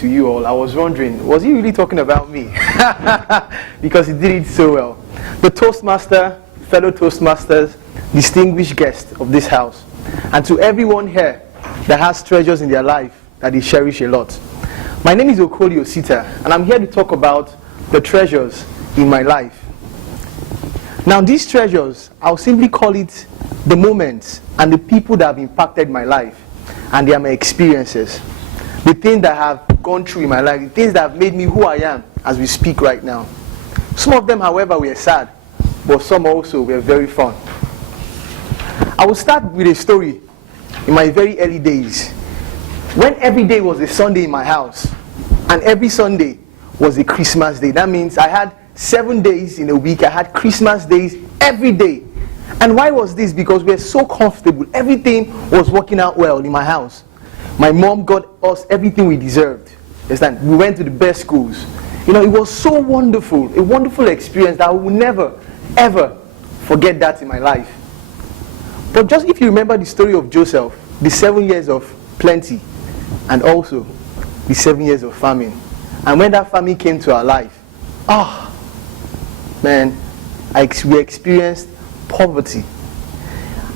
to you all, I was wondering, was he really talking about me? Because he did it so well. The Toastmaster, fellow Toastmasters, distinguished guest of this house, and to everyone here that has treasures in their life that they cherish a lot. My name is Okoli Osita, and I'm here to talk about the treasures in my life. Now these treasures, I'll simply call it the moments and the people that have impacted my life, and they are my experiences. The things that have gone through in my life, the things that have made me who I am as we speak right now. Some of them, however, were sad, but some also were very fun. I will start with a story in my very early days, when every day was a Sunday in my house, and every Sunday was a Christmas day. That means I had 7 days in a week. I had Christmas days every day. And why was this? Because we were so comfortable. Everything was working out well in my house. My mom got us everything we deserved. Understand? We went to the best schools. You know, it was so wonderful, a wonderful experience that I will never, ever forget that in my life. But just if you remember the story of Joseph, the 7 years of plenty, and also the 7 years of famine. And when that famine came to our life, man, we experienced poverty.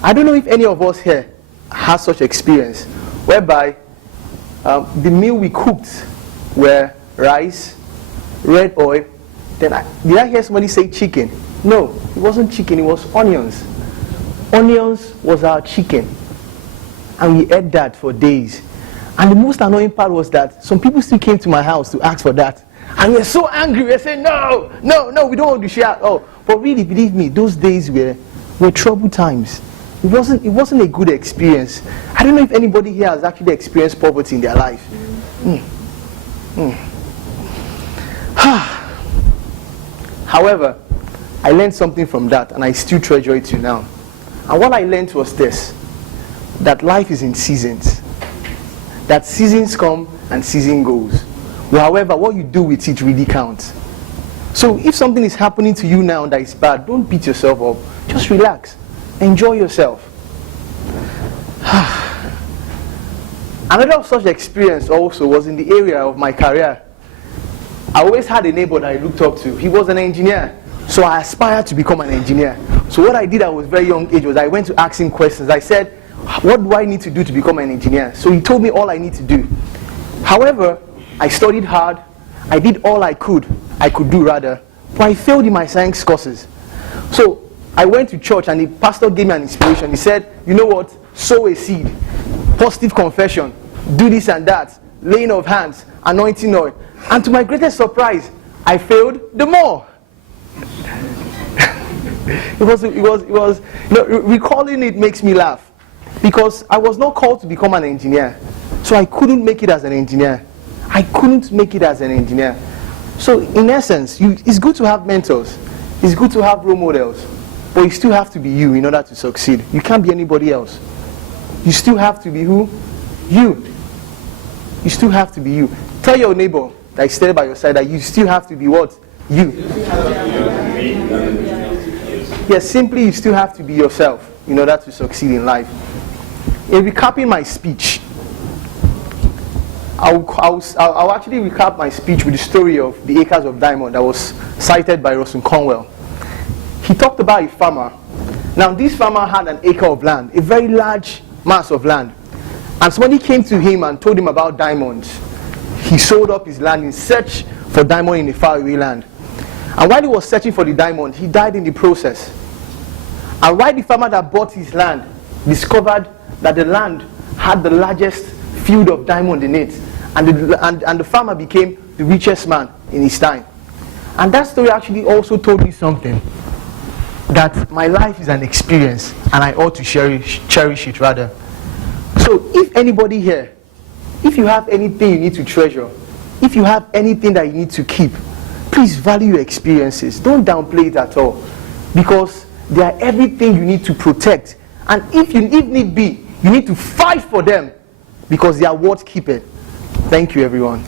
I don't know if any of us here has such experience, whereby the meal we cooked were rice, red oil. Did I hear somebody say chicken? No, it wasn't chicken, it was onions. Onions was our chicken. And we ate that for days. And the most annoying part was that some people still came to my house to ask for that. And we were so angry. We were saying, no, we don't want to share. But really, believe me, those days were troubled times. It wasn't a good experience. I don't know if anybody here has actually experienced poverty in their life. However, I learned something from that, and I still treasure it till now. And what I learned was this, that life is in seasons. That seasons come and season goes. Well, however, what you do with it really counts. So if something is happening to you now that is bad, don't beat yourself up. Just relax. Enjoy yourself. Another such experience also was in the area of my career. I always had a neighbor that I looked up to. He was an engineer. So I aspired to become an engineer. So what I did at a very young age was I went to ask him questions. I said, what do I need to do to become an engineer? So he told me all I need to do. However, I studied hard. I did all I could do rather, but I failed in my science courses. So I went to church and the pastor gave me an inspiration. He said, you know what? Sow a seed, positive confession, do this and that, laying of hands, anointing oil. And to my greatest surprise, I failed the more. Recalling it makes me laugh. Because I was not called to become an engineer. So I couldn't make it as an engineer. So in essence, it's good to have mentors. It's good to have role models. But you still have to be you in order to succeed. You can't be anybody else. You still have to be who? You. You still have to be you. Tell your neighbor that is standing by your side that you still have to be what? You. Yes, simply you still have to be yourself in order to succeed in life. In recapping my speech, I'll actually recap my speech with the story of the acres of diamond that was cited by Russell Conwell. He talked about a farmer. Now this farmer had an acre of land, a very large mass of land. And somebody came to him and told him about diamonds. He sold up his land in search for diamond in a faraway land. And while he was searching for the diamond, he died in the process. And while the farmer that bought his land discovered that the land had the largest field of diamond in it, and the farmer became the richest man in his time. And that story actually also told me something, that my life is an experience and I ought to cherish it rather. So if anybody here, if you have anything you need to treasure, if you have anything that you need to keep, please value your experiences. Don't downplay it at all, because they are everything you need to protect. And if need be, you need to fight for them, because they are worth keeping. Thank you, everyone.